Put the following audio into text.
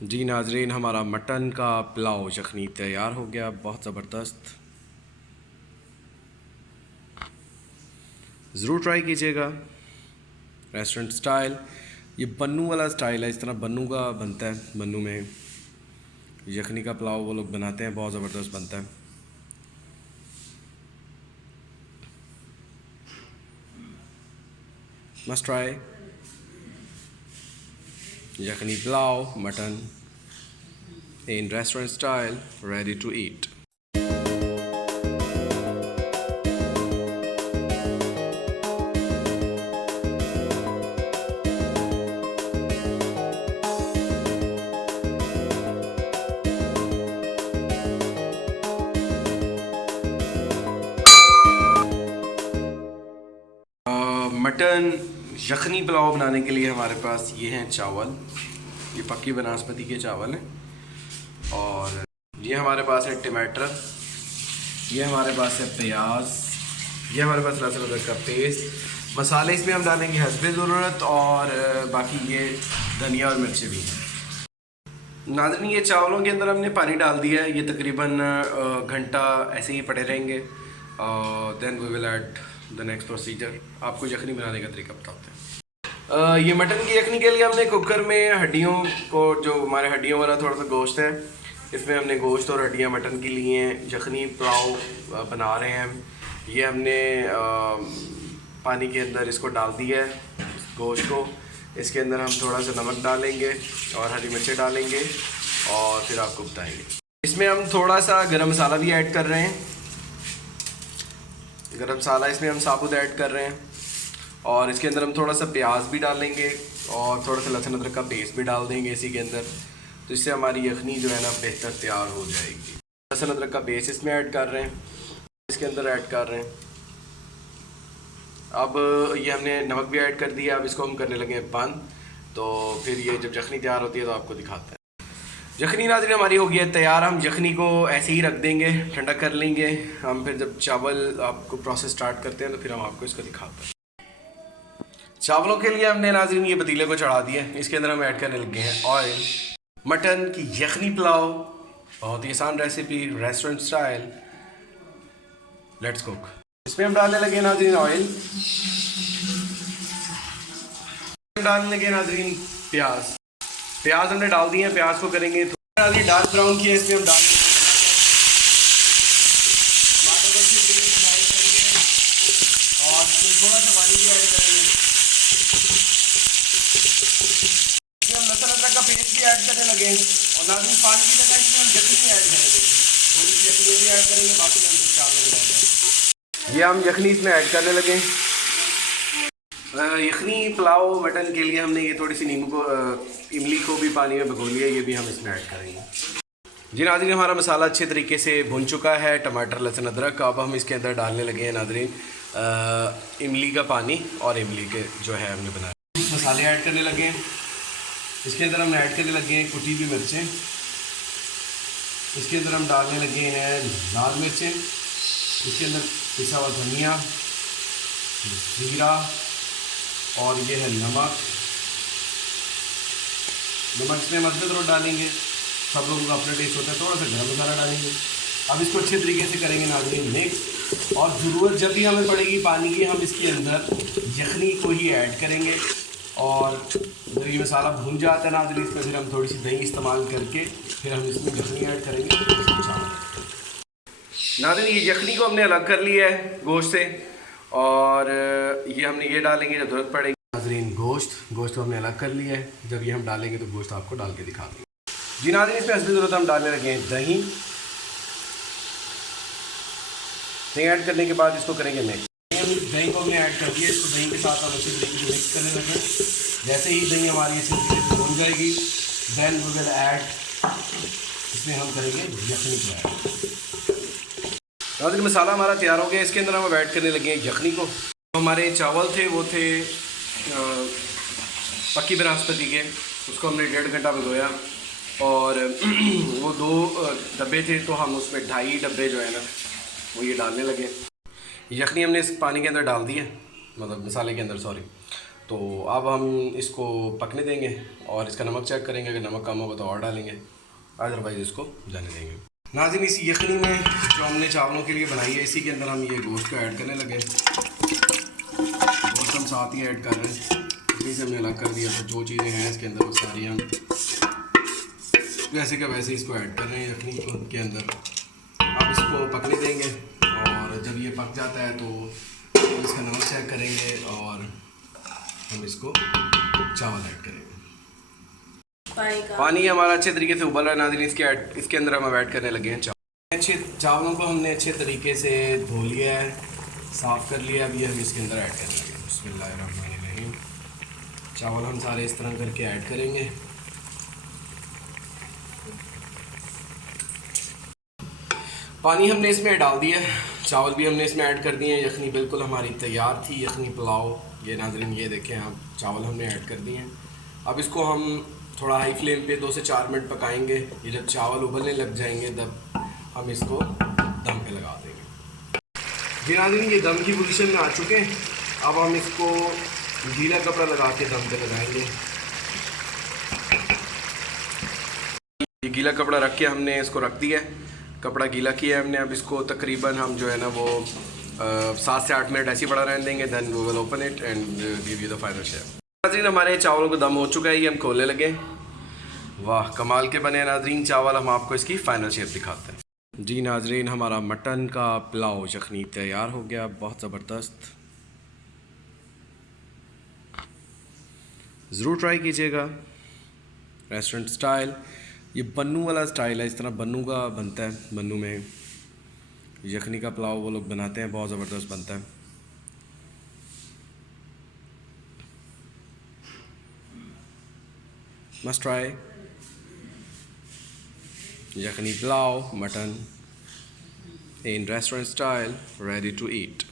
जी नाजरीन, हमारा मटन का पुलाव यखनी तैयार हो गया। बहुत ज़बरदस्त, ज़रूर ट्राई कीजिएगा रेस्टोरेंट स्टाइल। ये बन्नू वाला स्टाइल है, इस तरह बन्नू का बनता है। बन्नू में यखनी का पुलाव वो लोग बनाते हैं, बहुत ज़बरदस्त बनता है। Must try yakhni pulao mutton in restaurant style, ready to eat. Mutton yakhni pulao बनाने के लिए हमारे पास ये हैं चावल। ये पक्की बनास्पति के चावल हैं। और ये हमारे पास है टमाटर, ये हमारे पास है प्याज, ये हमारे पास लहसुन अदरक का पेस्ट। मसाले इसमें हम डालेंगे हस्बे ज़रूरत, और बाकी ये धनिया और मिर्ची भी हैं। नाज़रीन, ये चावलों के अंदर हमने पानी डाल दिया है। ये तकरीबन घंटा ऐसे ही पड़े रहेंगे। Then we will add the next procedure. आपको यखनी बनाने का तरीका बताते हैं। ये मटन की यखनी के लिए हमने कुकर में हड्डियों को, जो हमारे हड्डियों वाला थोड़ा सा गोश्त है, इसमें हमने गोश्त और हड्डियाँ मटन की लिए हैं। यखनी पुलाव बना रहे हैं हम। ये हमने पानी के अंदर इसको डाल दिया है, गोश्त को। इसके अंदर हम थोड़ा सा नमक डालेंगे और हरी मिर्चें डालेंगे और फिर आपको बताएंगे। इसमें हम थोड़ा सा गरम मसाला भी ऐड कर रहे हैं। गरम मसाला इसमें हम साबुत ऐड कर रहे हैं। और इसके अंदर हम थोड़ा सा प्याज भी डालेंगे और थोड़ा सा लहसुन अदरक का पेस्ट भी डाल देंगे इसी के अंदर। तो इससे हमारी यखनी जो है ना बेहतर तैयार हो जाएगी। लहसुन अदरक का पेस्ट इसमें ऐड कर रहे हैं, इसके अंदर ऐड कर रहे हैं। अब ये हमने नमक भी ऐड कर दिया। अब इसको हम करने लगे हैं बंद। तो फिर ये जब यखनी तैयार होती है तो आपको दिखाते हैं। यखनी नाज़रीन हमारी हो गई है तैयार। हम यखनी को ऐसे ही रख देंगे, ठंडा कर लेंगे। हम फिर जब चावल आपको प्रोसेस स्टार्ट करते हैं तो फिर हम आपको इसको दिखाते हैं। चावलों के लिए हमने नाज़रीन ये पतीले को चढ़ा दिया। इसके अंदर हम ऐड करने लगे हैं ऑयल। मटन की यखनी पुलाव, बहुत ही आसान recipe, restaurant style. Let's cook. इसमें हम डालने लगे नाज़रीन ऑयल। डालने लगे नाज़रीन प्याज। प्याज हमने डाल दिए हैं। प्याज को करेंगे थोड़ा डार्क ब्राउन किया। इसमें हम डालेंगे टमाटर को अच्छे तरीके से फ्राई करेंगे और थोड़ा सा पानी भी ऐड करेंगे। इसमें हम लहसुन अदरक का पेस्ट भी ऐड करने लगे और नाज़रीन पानी की जगह इसमें हम यखनी ऐड करेंगे। थोड़ी सी यखनी भी ऐड करेंगे, बाकी हम चावल बनाएंगे। ये हम यखनी इसमें ऐड करने लगे। यखनी पुलाव मटन के लिए हमने ये थोड़ी सी नींबू को, इमली को भी पानी में भिगो लिया। ये भी हम इसमें ऐड करेंगे। जी नाज़रीन, हमारा मसाला अच्छे तरीके से भुन चुका है। टमाटर लहसुन अदरक। अब हम इसके अंदर डालने लगे हैं नाज़रीन इमली का पानी और इमली के जो है हमने बनाया। मसाले ऐड करने लगे हैं। इसके अंदर हम ऐड करने लगे हैं कुटी हुई मिर्चें। इसके अंदर हम डालने लगे हैं लाल मिर्चें। इसके अंदर पिसा हुआ धनिया, जीरा और ये है नमक। नमक इसमें मस्त ज़रूर डालेंगे, सब लोगों का अपना टेस्ट होता है। थोड़ा सा गरम मसाला डालेंगे। अब इसको अच्छे तरीके से करेंगे नाज़रीन मिक्स। और ज़रूरत जब भी हमें पड़ेगी पानी की, हम इसके अंदर यखनी को ही ऐड करेंगे। और जब ये मसाला भून जाता है नाज़रीन, इसमें फिर हम थोड़ी सी दही इस्तेमाल करके फिर हम इसमें यखनी ऐड करेंगे। नाज़रीन, ये यखनी को हमने अलग कर लिया है गोश्त से, और ये हमने ये डालेंगे जब ज़रूरत पड़ेगी। नाज़रीन गोश्त को हमने अलग कर लिया है। जब ये हम डालेंगे तो गोश्त आपको डाल के दिखा देंगे। जी नाज़रीन, इसमें असली ज़रूरत हम डालने लगे हैं दही। दही ऐड करने के बाद इसको करेंगे मिक्स। दही को हमने ऐड कर दिया। इसको दही के साथ हम अच्छे तरीके से मिक्स करने लगे। जैसे ही दही हमारी अच्छे तरीके से भून जाएगी, देन वी विल ऐड, इसमें हम करेंगे यखनी को ऐड। नाज़रीन, मसाला हमारा तैयार हो गया। इसके अंदर हम ऐड करने लगे हैं यखनी को। हमारे चावल थे वो थे पक्की बनास्पति के, उसको हमने 1.5 घंटा भिगोया। और वो 2 डब्बे थे तो हम उसमें 2.5 डब्बे जो है ना वो ये डालने लगे। यखनी हमने इस पानी के अंदर डाल दी है, मतलब मसाले के अंदर, सॉरी। तो अब हम इसको पकने देंगे और इसका नमक चेक करेंगे, अगर नमक कम होगा तो और डालेंगे, अदरवाइज़ इसको जाने देंगे। नाज़रीन, इस यखनी में जो हमने चावलों के लिए बनाई है, इसी के अंदर हम ये गोश्त को ऐड करने लगे। गोश्त हम साथ ही ऐड कर रहे हैं, इसी से हमने अलग कर दिया। तो जो चीज़ें हैं इसके अंदर वो सारी हम वैसे का वैसे इसको ऐड कर रहे हैं यखनी के अंदर। अब इसको पकने देंगे और जब ये पक जाता है तो इसका नमक चेक करेंगे और हम इसको चावल ऐड करेंगे। पानी हमारा अच्छे तरीके से उबल रहा है नाज़रीन, इसके अंदर हम ऐड करने लगे हैं चावलों को हमने अच्छे तरीके से धो लिया है, साफ़ कर लिया। अभी हम इसके अंदर ऐड करने लगे हैं। बिस्मिल्लाहिर्रहमानिर्रहीम। चावल हम सारे इस तरह करके ऐड करेंगे। पानी हमने इसमें डाल दिया, चावल भी हमने इसमें ऐड कर दिए। यखनी बिल्कुल हमारी तैयार थी, यखनी पुलाव। ये नाज़रीन ये देखें आप, चावल हमने ऐड कर दिए हैं। अब इसको हम थोड़ा हाई फ्लेम पे 2 से 4 मिनट पकाएंगे। ये जब चावल उबलने लग जाएंगे तब हम इसको दम पे लगा देंगे। जी नाज़रीन, ये दम की पोजीशन में आ चुके हैं। अब हम इसको गीला कपड़ा लगा के दम पे लगाएंगे। ये गीला कपड़ा रख के हमने इसको रख दिया है, कपड़ा गीला किया है हमने। अब इसको तकरीबन हम जो है ना वो 7 से 8 मिनट ऐसे ही पड़ा रहने देंगे। Then we will open it and give you the final share. नाज़रीन, हमारे चावलों को दम हो चुका है, ये हम खोलने लगे। वाह, कमाल के बने नाज़रीन चावल। हम आपको इसकी फ़ाइनल शेप दिखाते हैं। जी नाज़रीन, हमारा मटन का पुलाव यखनी तैयार हो गया, बहुत ज़बरदस्त। ज़रूर ट्राई कीजिएगा, रेस्टोरेंट स्टाइल। ये बन्नू वाला स्टाइल है, इस तरह बन्नू का बनता है। बन्नू में यखनी का पुलाव वो लोग बनाते हैं, बहुत ज़बरदस्त बनता है। Must try yakhni pulao mutton in restaurant style, ready to eat.